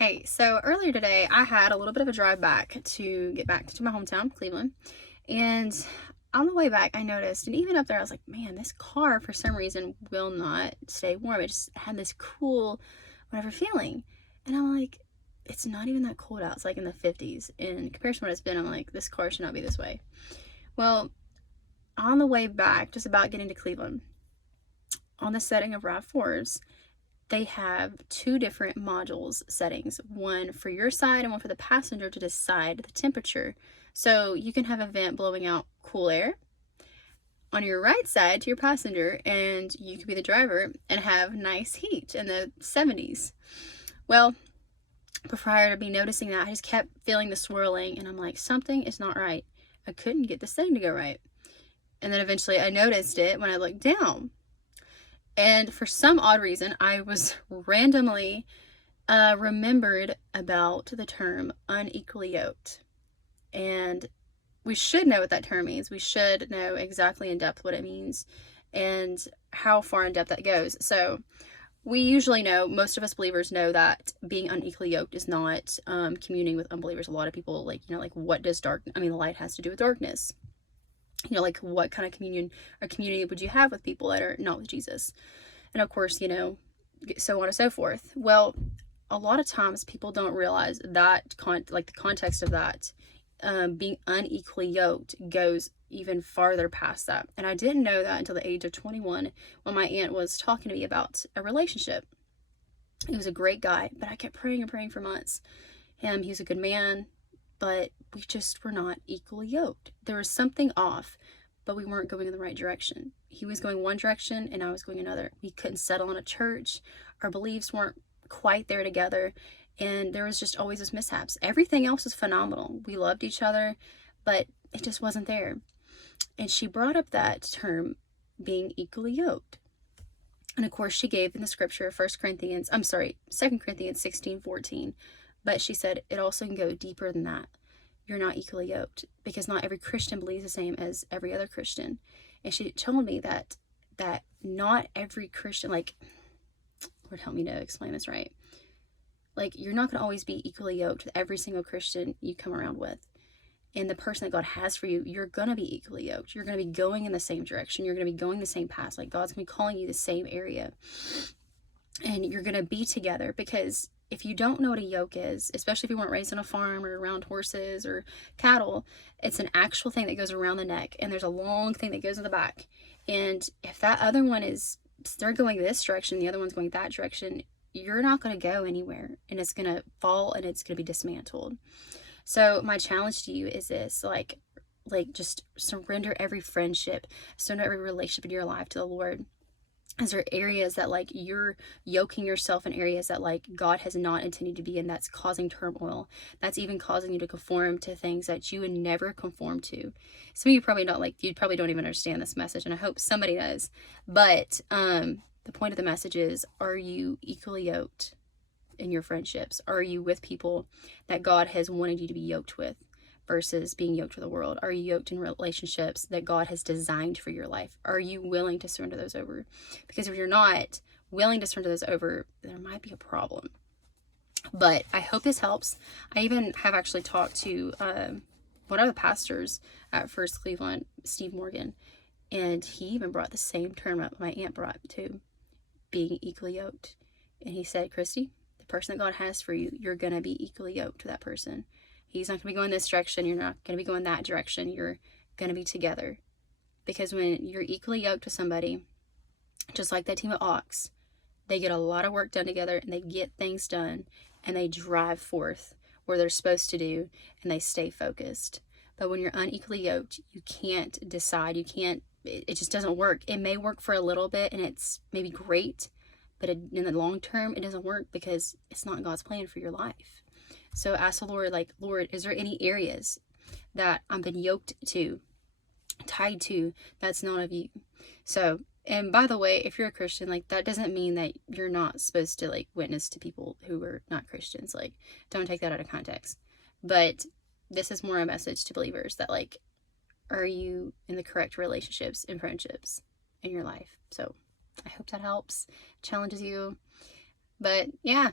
Hey, so earlier today I had a little bit of a drive back to get back to my hometown, Cleveland. And on the way back, I noticed, and even up there, I was like, man, this car for some reason will not stay warm. It just had this cool, whatever feeling. And I'm like, it's not even that cold out. It's like in the 50s. In comparison to what it's been, I'm like, this car should not be this way. Well, on the way back, just about getting to Cleveland, on the setting of RAV4s, they have two different modules settings, one for your side and one for the passenger to decide the temperature. So you can have a vent blowing out cool air on your right side to your passenger, and you could be the driver and have nice heat in the 70s. Well, prior to me noticing that, I just kept feeling the swirling, and I'm like, something is not right. I couldn't get the setting to go right. And then eventually I noticed it when I looked down. And for some odd reason, I was randomly remembered about the term unequally yoked. And we should know what that term means. We should know exactly in depth what it means and how far in depth that goes. So we usually know, most of us believers know that being unequally yoked is not communing with unbelievers. A lot of people like what does light has to do with darkness. Like what kind of communion or community would you have with people that are not with Jesus? And of course, so on and so forth. Well, a lot of times people don't realize that the context of that being unequally yoked goes even farther past that. And I didn't know that until the age of 21 when my aunt was talking to me about a relationship. He was a great guy, but I kept praying and praying for months. He was a good man, but we just were not equally yoked. There was something off, but we weren't going in the right direction. He was going one direction and I was going another. We couldn't settle on a church. Our beliefs weren't quite there together, and there was just always those mishaps. Everything else was phenomenal. We loved each other, but it just wasn't there. And she brought up that term, being equally yoked. And of course she gave in the scripture 2 Corinthians 16:14. But she said it also can go deeper than that. You're not equally yoked, because not every Christian believes the same as every other Christian. And she told me that not every Christian, Lord help me to explain this right. You're not going to always be equally yoked with every single Christian you come around with. And the person that God has for you, you're going to be equally yoked. You're going to be going in the same direction. You're going to be going the same path. God's going to be calling you the same area. And you're going to be together, because if you don't know what a yoke is, especially if you weren't raised on a farm or around horses or cattle, it's an actual thing that goes around the neck, and there's a long thing that goes in the back. And if that other one they're going this direction, the other one's going that direction, you're not going to go anywhere, and it's going to fall and it's going to be dismantled. So my challenge to you is this, just surrender every friendship, surrender every relationship in your life to the Lord. Is there areas that you're yoking yourself in areas that God has not intended to be in, that's causing turmoil, that's even causing you to conform to things that you would never conform to? Some of you probably don't you probably don't even understand this message, and I hope somebody does. But the point of the message is, are you equally yoked in your friendships? Are you with people that God has wanted you to be yoked with, versus being yoked with the world? Are you yoked in relationships that God has designed for your life? Are you willing to surrender those over? Because if you're not willing to surrender those over, there might be a problem. But I hope this helps. I even have actually talked to one of the pastors at First Cleveland, Steve Morgan, and he even brought the same term up my aunt brought too, being equally yoked. And he said, Christy, the person that God has for you, you're going to be equally yoked to that person. He's not going to be going this direction. You're not going to be going that direction. You're going to be together. Because when you're equally yoked with somebody, just like that team of ox, they get a lot of work done together, and they get things done, and they drive forth where they're supposed to do, and they stay focused. But when you're unequally yoked, you can't decide. It just doesn't work. It may work for a little bit, and it's maybe great, but in the long term, it doesn't work, because it's not God's plan for your life. So ask the Lord, Lord, is there any areas that I've been yoked to, tied to, that's not of you? So, and by the way, if you're a Christian, that doesn't mean that you're not supposed to witness to people who are not Christians. Don't take that out of context. But this is more a message to believers that are you in the correct relationships and friendships in your life? So I hope that helps, challenges you. But yeah,